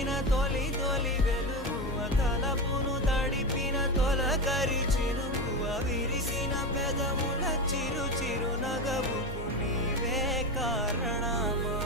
చూపిన తొలి తొలి వెలుగువ తలపును తడిపిన తొలకరి చినుకువ విరిసిన పెదముల చిరు చిరు నగవుకు నీవే కారణమా